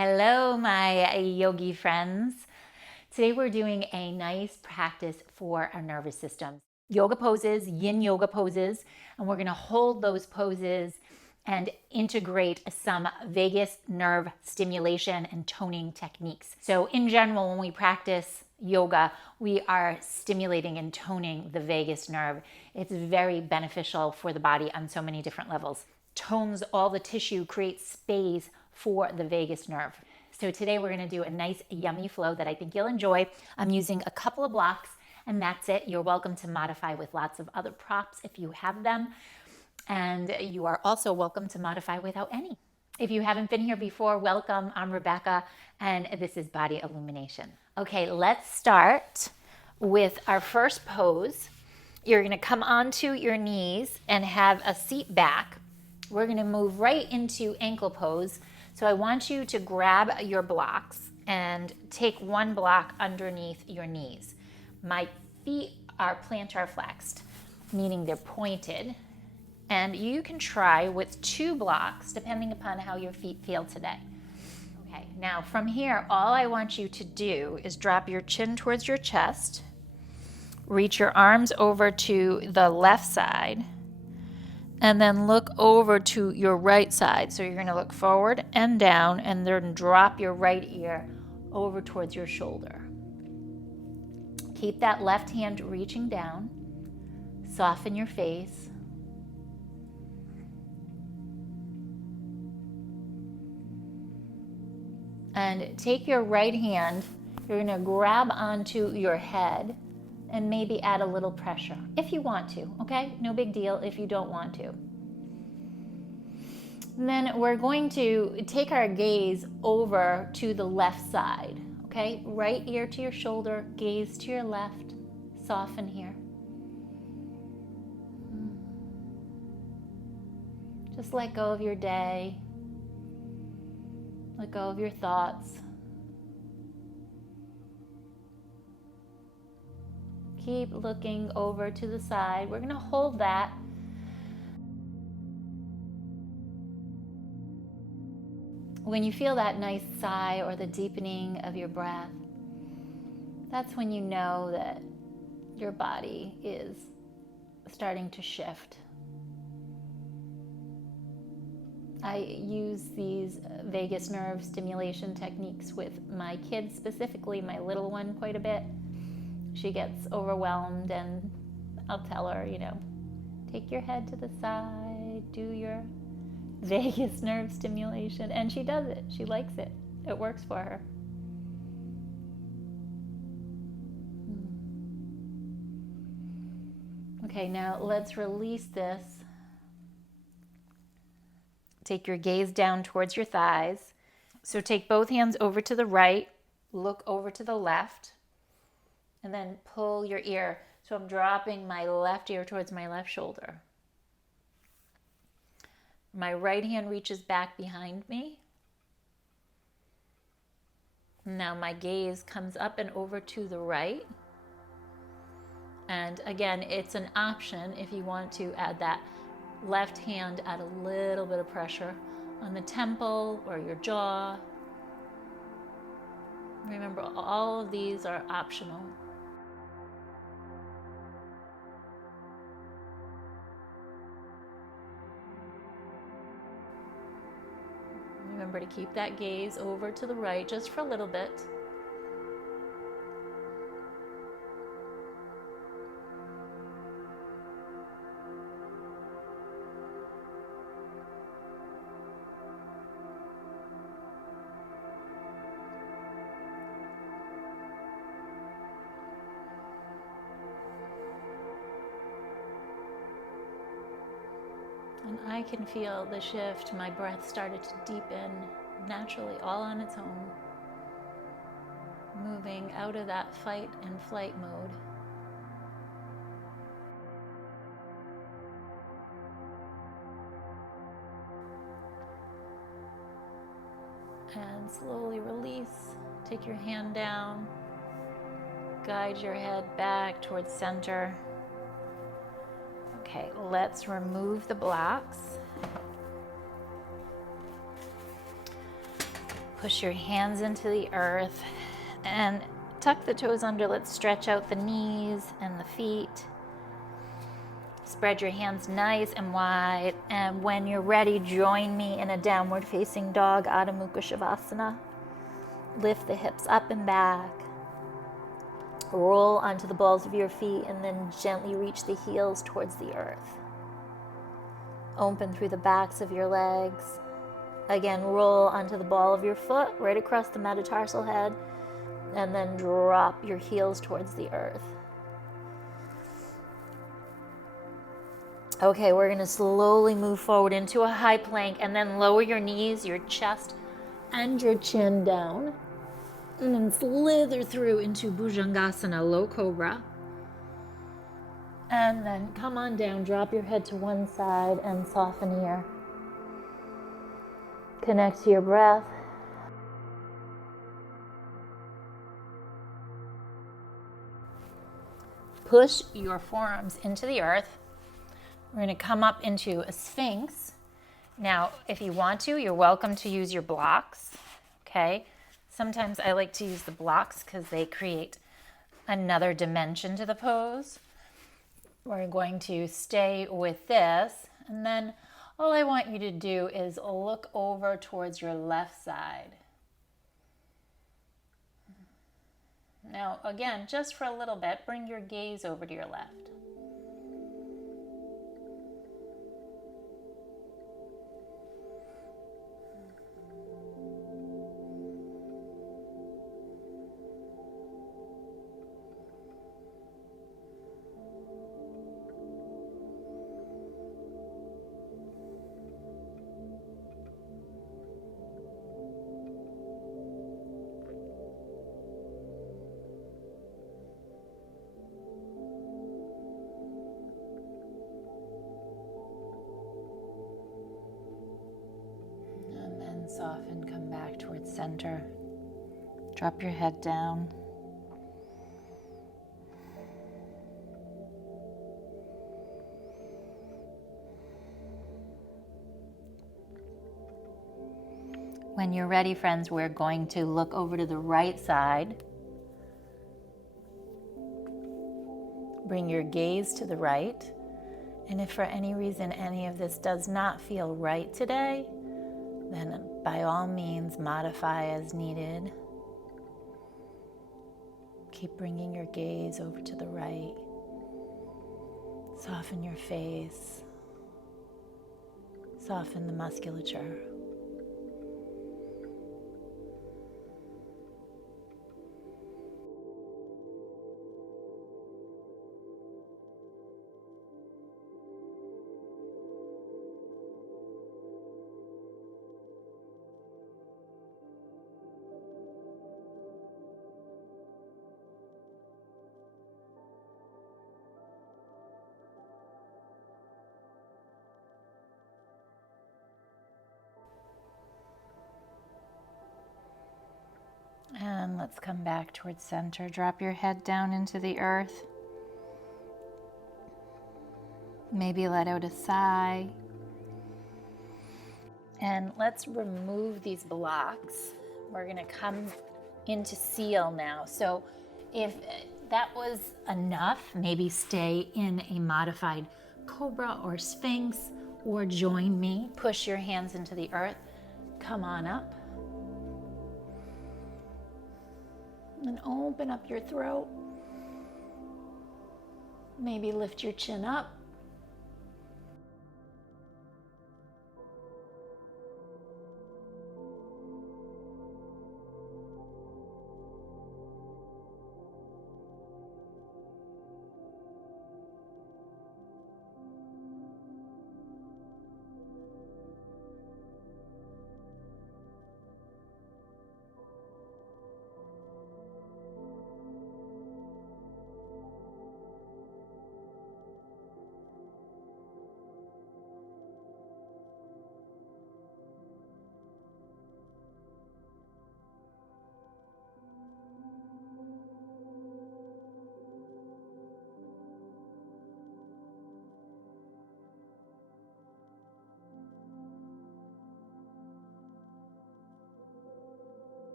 Hello, my yogi friends. Today we're doing a nice practice for our nervous system. Yoga poses, yin yoga poses, and we're going to hold those poses and integrate some vagus nerve stimulation and toning techniques. So in general, when we practice yoga, we are stimulating and toning the vagus nerve. It's very beneficial for the body on so many different levels. Tones all the tissue, creates space for the vagus nerve. So today we're going to do a nice yummy flow that I think you'll enjoy. I'm using a couple of blocks and that's it. You're welcome to modify with lots of other props if you have them. And you are also welcome to modify without any. If you haven't been here before, welcome. I'm Rebecca and this is Body Illumination. Okay, let's start with our first pose. You're going to come onto your knees and have a seat back. We're going to move right into ankle pose. So I want you to grab your blocks and take one block underneath your knees. My feet are plantar flexed, meaning they're pointed. And you can try with two blocks, depending upon how your feet feel today. Okay, now from here, all I want you to do is drop your chin towards your chest, reach your arms over to the left side, and then look over to your right side. So you're going to look forward and down and then drop your right ear over towards your shoulder. Keep that left hand reaching down. Soften your face. And take your right hand, you're going to grab onto your head and maybe add a little pressure if you want to, okay? No big deal if you don't want to. And then we're going to take our gaze over to the left side, okay? Right ear to your shoulder, gaze to your left, soften here. Just let go of your day. Let go of your thoughts. Keep looking over to the side. We're going to hold that. When you feel that nice sigh or the deepening of your breath, that's when you know that your body is starting to shift. I use these vagus nerve stimulation techniques with my kids, specifically my little one, quite a bit. She gets overwhelmed and I'll tell her, take your head to the side, do your vagus nerve stimulation, and she does it. She likes it. It works for her. Okay, now let's release this. Take your gaze down towards your thighs. So take both hands over to the right, look over to the left, and then pull your ear. So I'm dropping my left ear towards my left shoulder. My right hand reaches back behind me. Now my gaze comes up and over to the right. And again, it's an option if you want to add that left hand, add a little bit of pressure on the temple or your jaw. Remember, all of these are optional. Remember to keep that gaze over to the right just for a little bit. And I can feel the shift. My breath started to deepen naturally, all on its own. Moving out of that fight and flight mode. And slowly release. Take your hand down. Guide your head back towards center. Okay, let's remove the blocks. Push your hands into the earth and tuck the toes under. Let's stretch out the knees and the feet. Spread your hands nice and wide. And when you're ready, join me in a downward facing dog, Adho Mukha Shavasana. Lift the hips up and back. Roll onto the balls of your feet and then gently reach the heels towards the earth. Open through the backs of your legs. Again, roll onto the ball of your foot right across the metatarsal head and then drop your heels towards the earth. Okay, we're going to slowly move forward into a high plank and then lower your knees, your chest, and your chin down. And then slither through into Bhujangasana, low cobra. And then come on down, drop your head to one side and soften here. Connect to your breath. Push your forearms into the earth. We're going to come up into a sphinx. Now, if you want to, you're welcome to use your blocks, okay? Sometimes I like to use the blocks because they create another dimension to the pose. We're going to stay with this, and then all I want you to do is look over towards your left side. Now, again, just for a little bit, bring your gaze over to your left. Soften, come back towards center. Drop your head down. When you're ready, friends, we're going to look over to the right side. Bring your gaze to the right. And if for any reason any of this does not feel right today, then by all means modify as needed. Keep bringing your gaze over to the right. Soften your face. Soften the musculature. And let's come back towards center. Drop your head down into the earth. Maybe let out a sigh. And let's remove these blocks. We're going to come into seal now. So if that was enough, maybe stay in a modified cobra or sphinx, or join me. Push your hands into the earth. Come on up. And open up your throat. Maybe lift your chin up.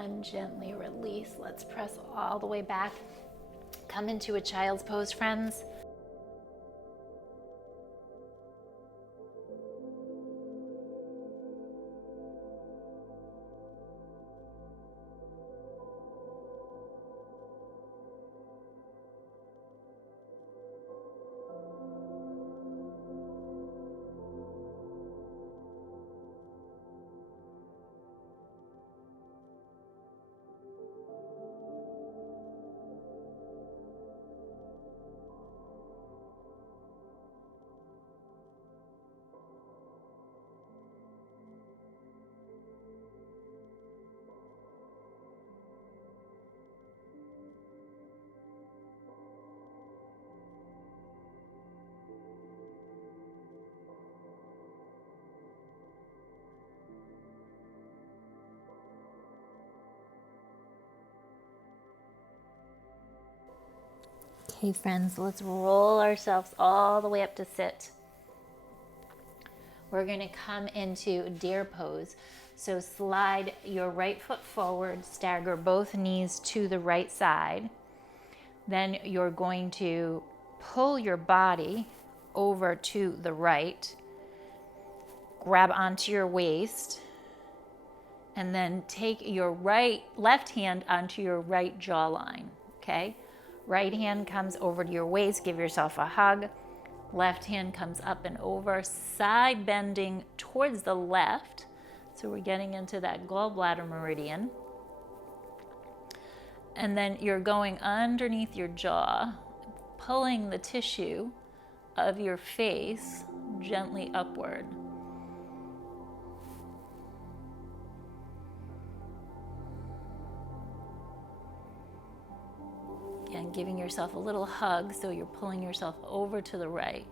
and gently release. Let's press all the way back. Come into a child's pose, friends. Okay, friends, let's roll ourselves all the way up to sit. We're going to come into deer pose. So slide your right foot forward, stagger both knees to the right side. Then you're going to pull your body over to the right, grab onto your waist, and then take your left hand onto your right jawline, okay? Right hand comes over to your waist, give yourself a hug. Left hand comes up and over, side bending towards the left. So we're getting into that gallbladder meridian. And then you're going underneath your jaw, pulling the tissue of your face gently upward. Again, giving yourself a little hug, so you're pulling yourself over to the right.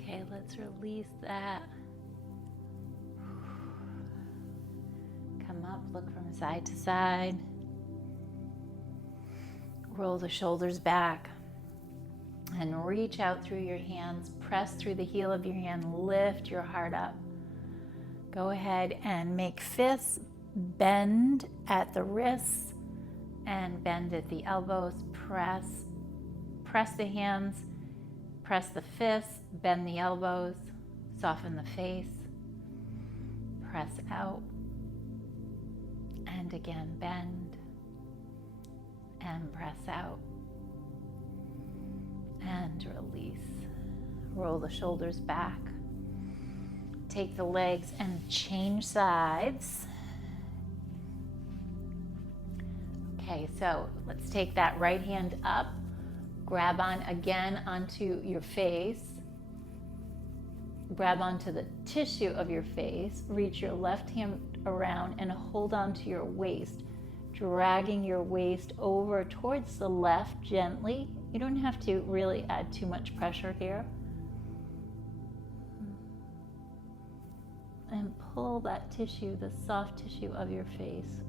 Okay, let's release that. Come up, look from side to side. Roll the shoulders back and reach out through your hands. Press through the heel of your hand, lift your heart up. Go ahead and make fists, bend at the wrists and bend at the elbows. Press the hands, press the fists, bend the elbows, soften the face. press out. And again, bend and press out and release. Roll the shoulders back. Take the legs and change sides. Okay, so let's take that right hand up. Grab on again onto your face. Grab onto the tissue of your face. Reach your left hand around and hold onto your waist, dragging your waist over towards the left gently. You don't have to really add too much pressure here. And pull that tissue, the soft tissue of your face.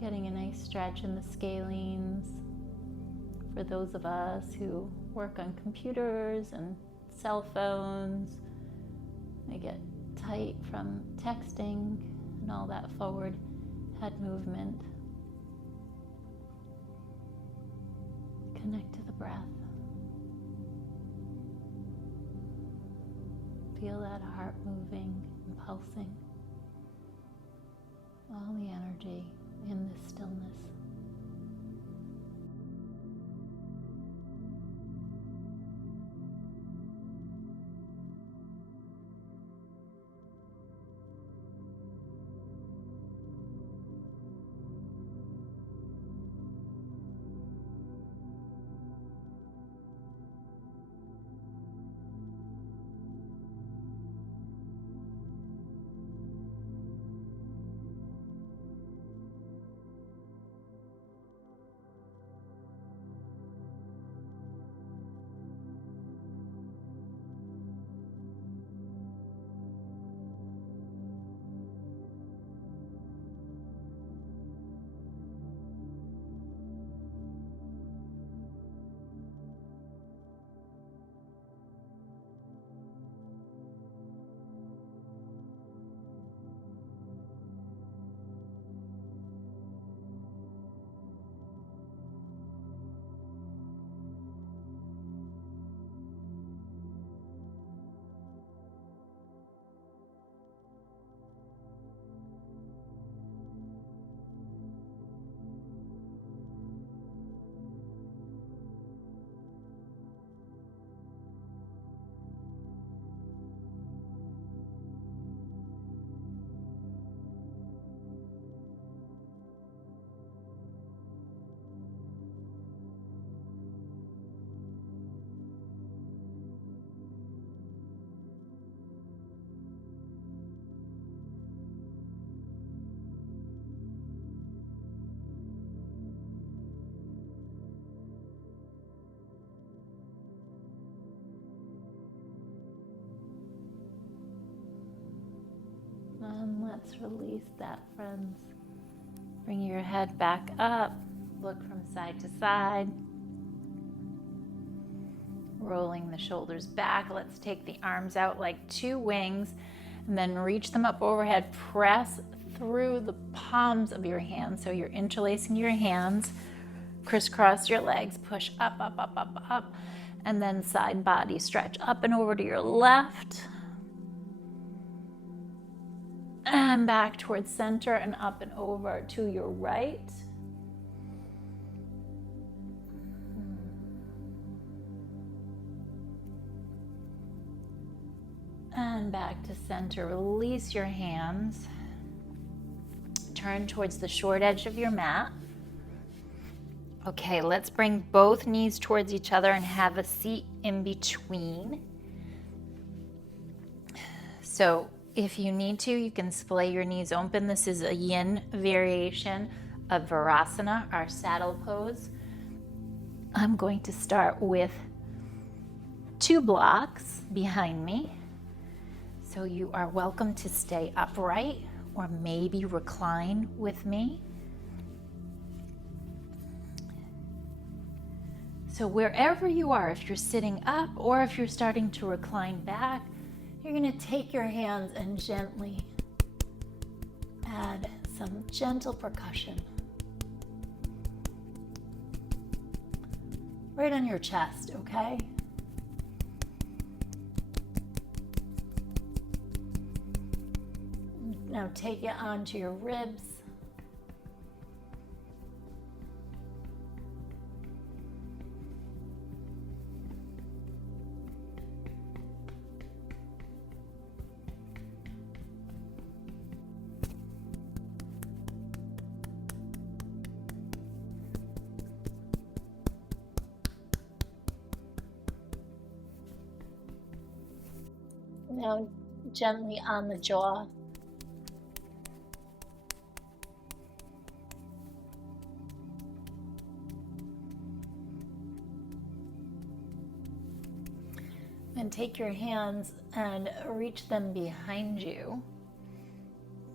Getting a nice stretch in the scalenes. For those of us who work on computers and cell phones, they get tight from texting and all that forward head movement. Connect to the breath. Feel that heart moving and pulsing. All the energy in this stillness. And let's release that, friends. Bring your head back up. Look from side to side. Rolling the shoulders back. Let's take the arms out like two wings and then reach them up overhead. Press through the palms of your hands. So you're interlacing your hands. Crisscross your legs. Push up, up, up, up, up. And then side body stretch up and over to your left. And back towards center and up and over to your right. And back to center. Release your hands. Turn towards the short edge of your mat. Okay, let's bring both knees towards each other and have a seat in between. So if you need to, you can splay your knees open. This is a yin variation of Virasana, our saddle pose. I'm going to start with 2 blocks behind me. So you are welcome to stay upright or maybe recline with me. So wherever you are, if you're sitting up or if you're starting to recline back, you're going to take your hands and gently add some gentle percussion. right on your chest, okay? Now take it onto your ribs. Now gently on the jaw. And take your hands and reach them behind you,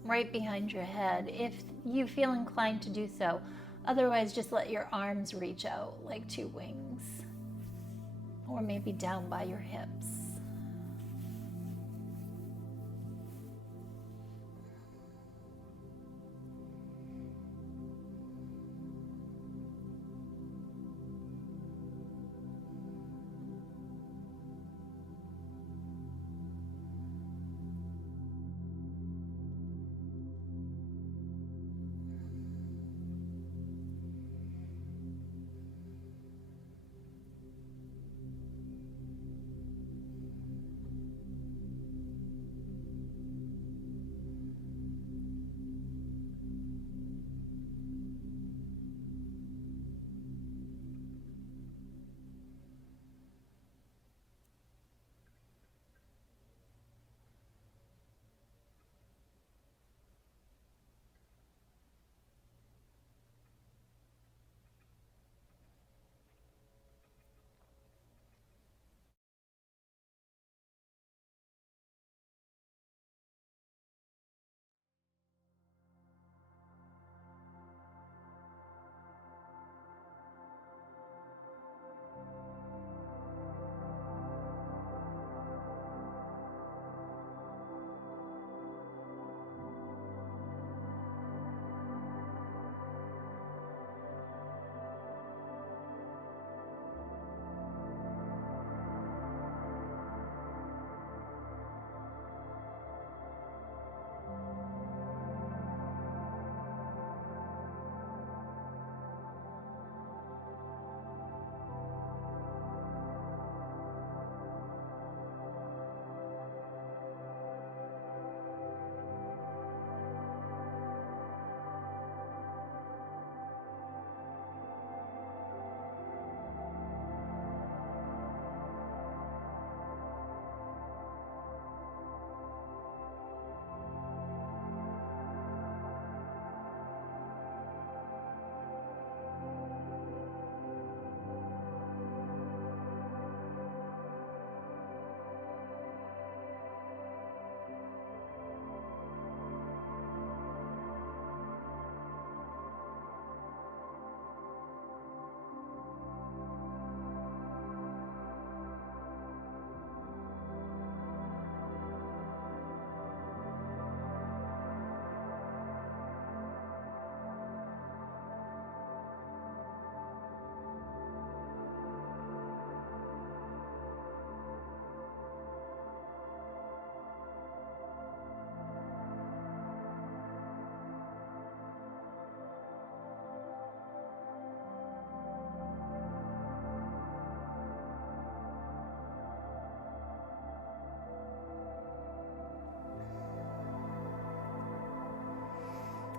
right behind your head, if you feel inclined to do so. Otherwise, just let your arms reach out like two wings, or maybe down by your hips.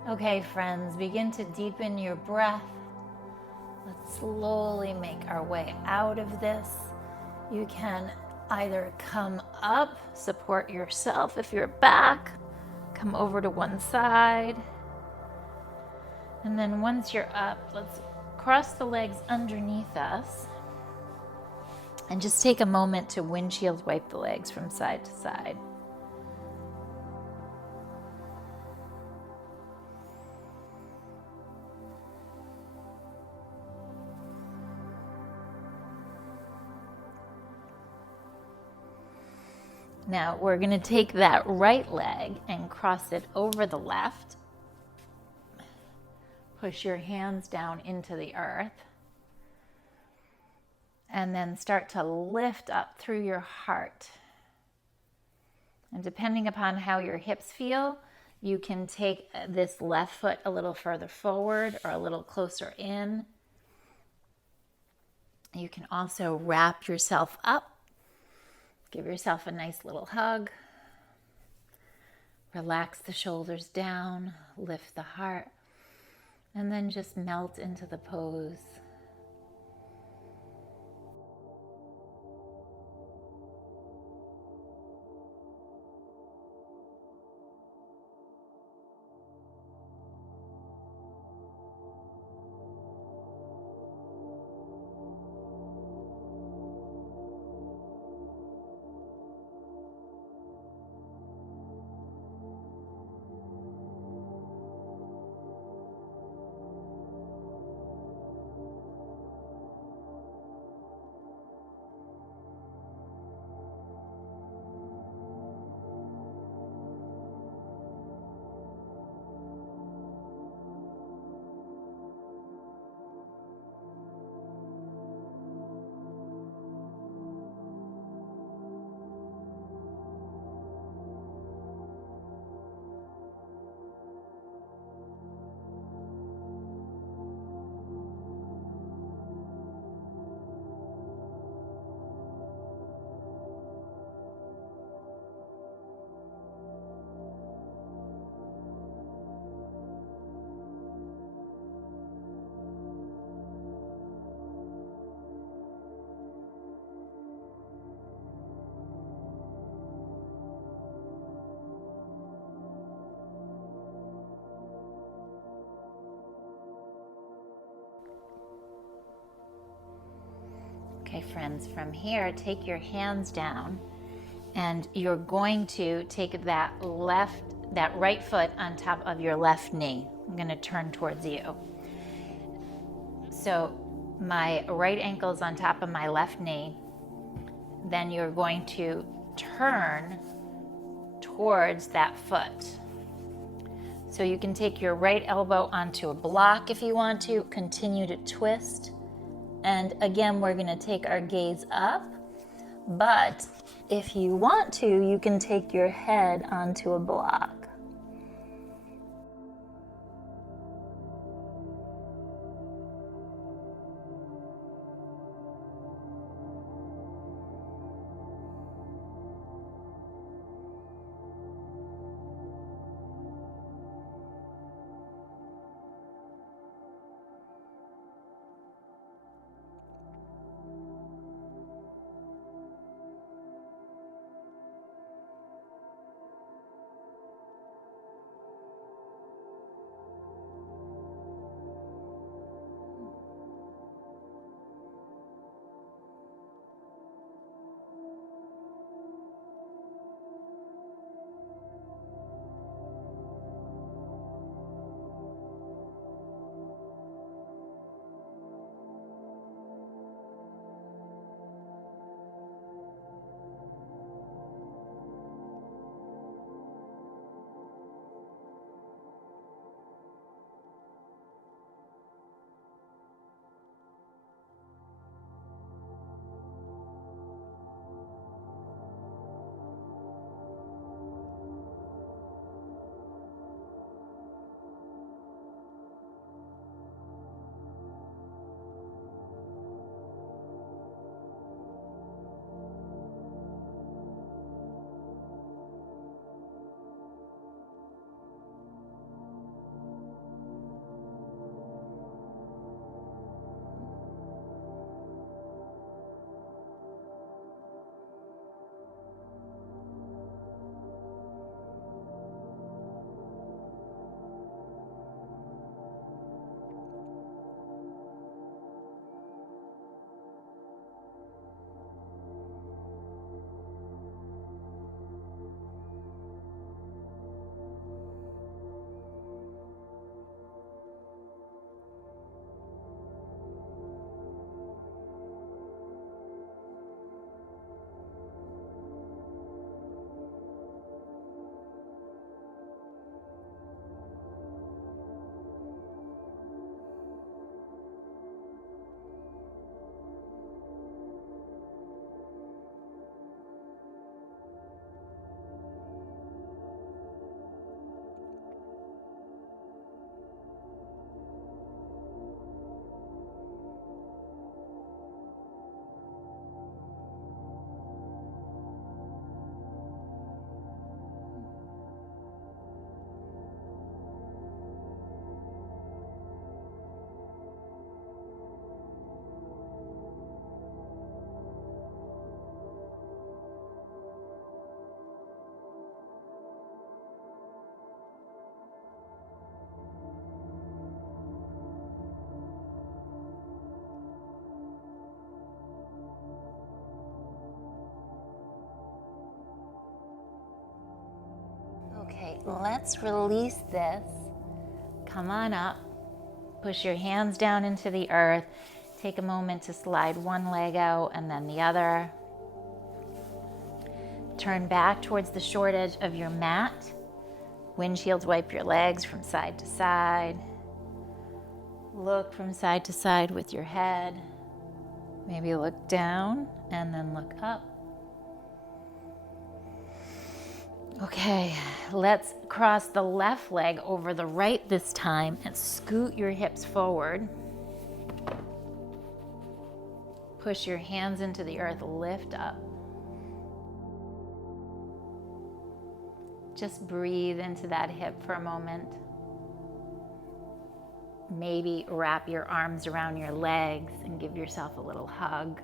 Okay, friends, begin to deepen your breath. Let's slowly make our way out of this. You can either come up, support yourself if you're back, come over to one side. And then once you're up, let's cross the legs underneath us and just take a moment to windshield wipe the legs from side to side. Now we're going to take that right leg and cross it over the left. Push your hands down into the earth. And then start to lift up through your heart. And depending upon how your hips feel, you can take this left foot a little further forward or a little closer in. You can also wrap yourself up. Give yourself a nice little hug. Relax the shoulders down, lift the heart, and then just melt into the pose. Okay, friends, from here, take your hands down and you're going to take that right foot on top of your left knee. I'm going to turn towards you. So my right ankle's on top of my left knee. Then you're going to turn towards that foot. So you can take your right elbow onto a block if you want to, continue to twist. And again, we're going to take our gaze up, but if you want to, you can take your head onto a block. let's release this. Come on up. Push your hands down into the earth. Take a moment to slide one leg out and then the other. Turn back towards the short edge of your mat. Windshield wipe your legs from side to side. Look from side to side with your head. Maybe look down and then look up. Okay, let's cross the left leg over the right this time and scoot your hips forward. Push your hands into the earth, lift up. Just breathe into that hip for a moment. Maybe wrap your arms around your legs and give yourself a little hug.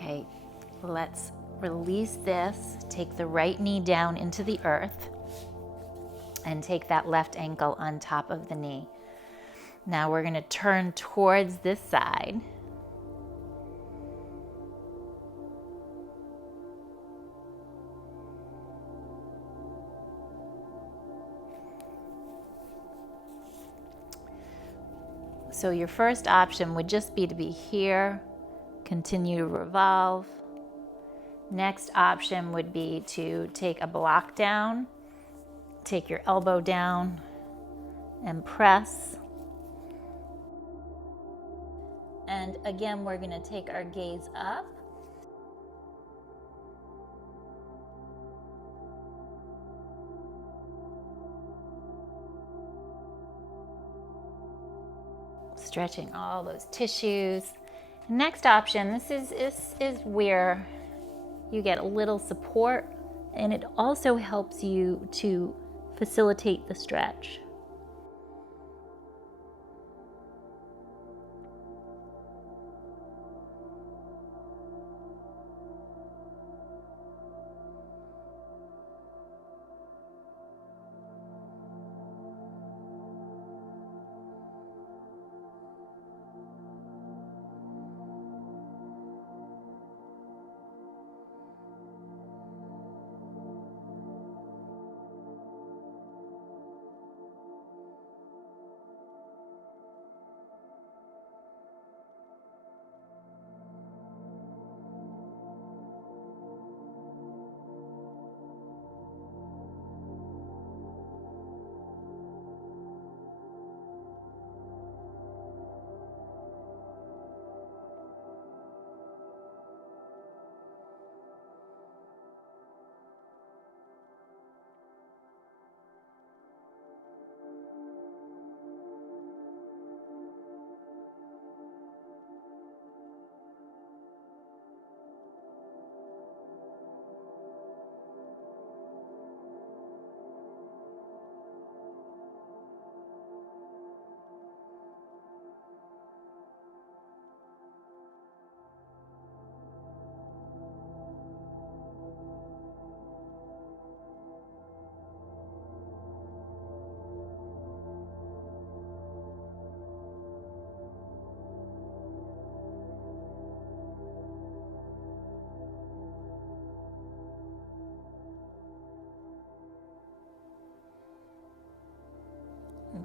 Okay, let's release this. Take the right knee down into the earth and take that left ankle on top of the knee. Now we're going to turn towards this side. So your first option would just be to be here, continue to revolve. Next option would be to take a block down, take your elbow down and press. And again, we're going to take our gaze up. Stretching all those tissues. Next option, this is where you get a little support, and it also helps you to facilitate the stretch.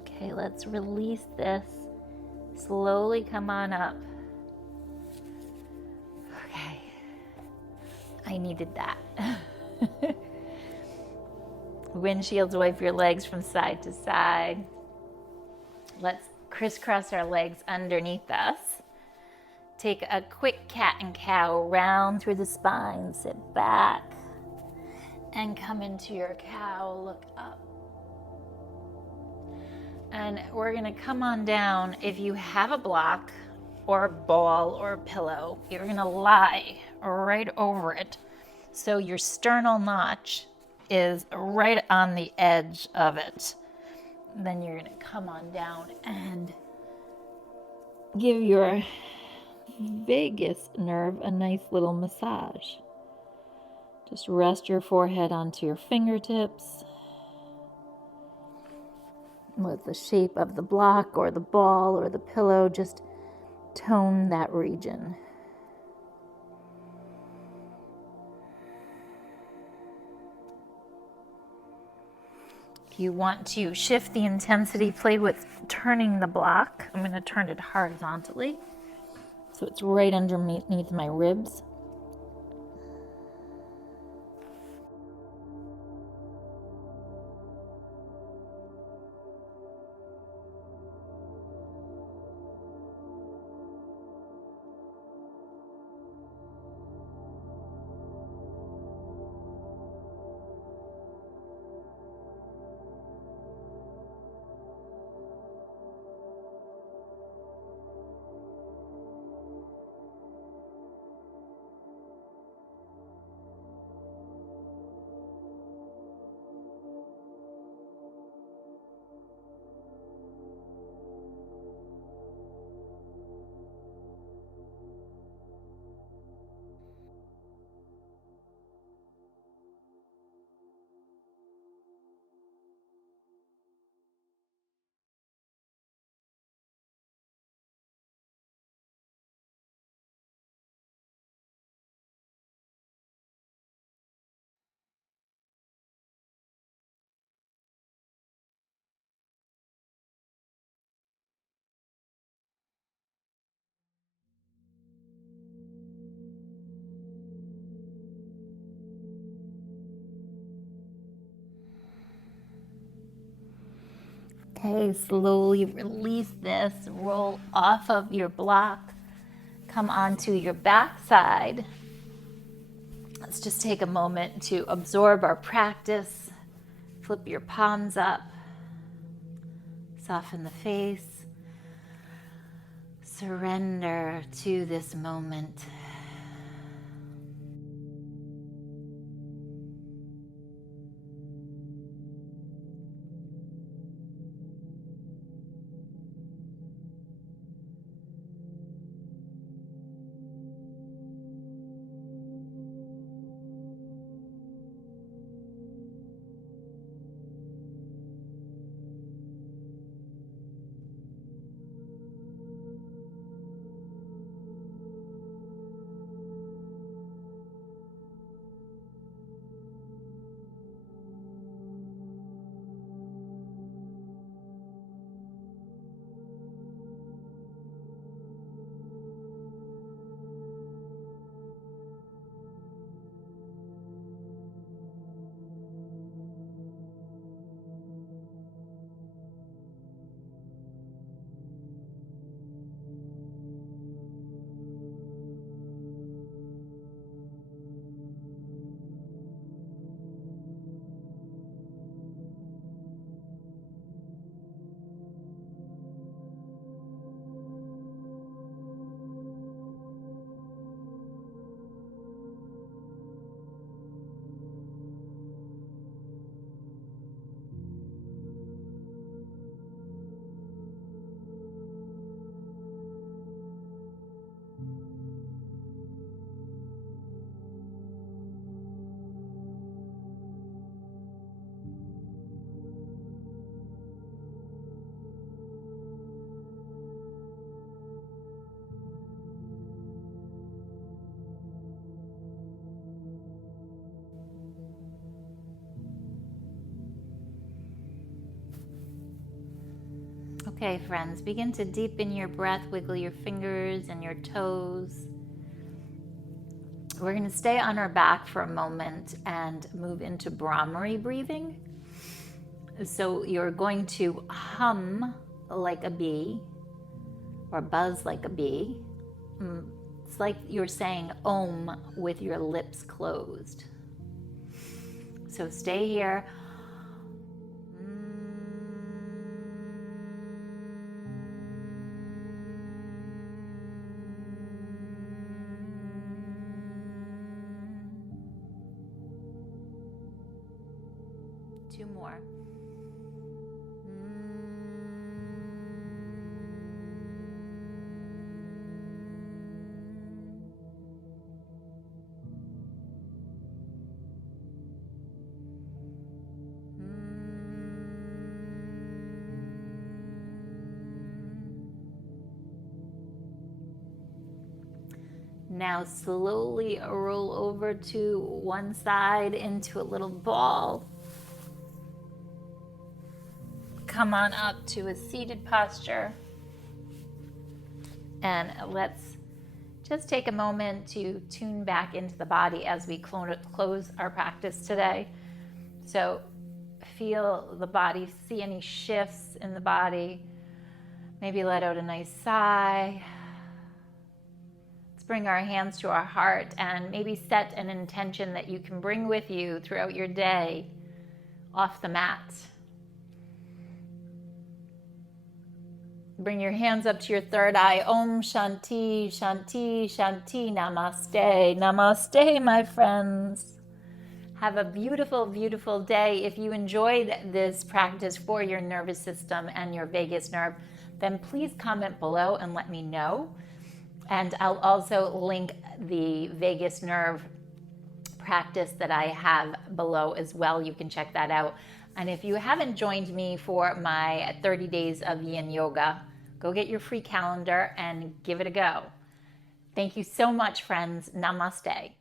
Okay, let's release this. Slowly come on up. Okay. I needed that. Windshields, wipe your legs from side to side. Let's crisscross our legs underneath us. Take a quick cat and cow round through the spine. Sit back and come into your cow. Look up. And we're going to come on down. If you have a block or a ball or a pillow, you're going to lie right over it. So your sternal notch is right on the edge of it. Then you're going to come on down and give your vagus nerve a nice little massage. Just rest your forehead onto your fingertips. With the shape of the block or the ball or the pillow, just tone that region. If you want to shift the intensity, play with turning the block. I'm going to turn it horizontally so it's right underneath my ribs. Okay, slowly release this, roll off of your block, come onto your back side. Let's just take a moment to absorb our practice. Flip your palms up, soften the face, surrender to this moment. Okay, friends, begin to deepen your breath, wiggle your fingers and your toes. We're going to stay on our back for a moment and move into Brahmari breathing. So you're going to hum like a bee or buzz like a bee. It's like you're saying Om with your lips closed. So stay here. Two more. Now slowly roll over to one side into a little ball. Come on up to a seated posture. And let's just take a moment to tune back into the body as we close our practice today. So feel the body, see any shifts in the body. Maybe let out a nice sigh. Let's bring our hands to our heart and maybe set an intention that you can bring with you throughout your day off the mat. Bring your hands up to your third eye. Om Shanti, Shanti, Shanti, Namaste. Namaste, my friends. Have a beautiful, beautiful day. If you enjoyed this practice for your nervous system and your vagus nerve, then please comment below and let me know. And I'll also link the vagus nerve practice that I have below as well. You can check that out. And if you haven't joined me for my 30 days of Yin Yoga, go get your free calendar and give it a go. Thank you so much, friends. Namaste.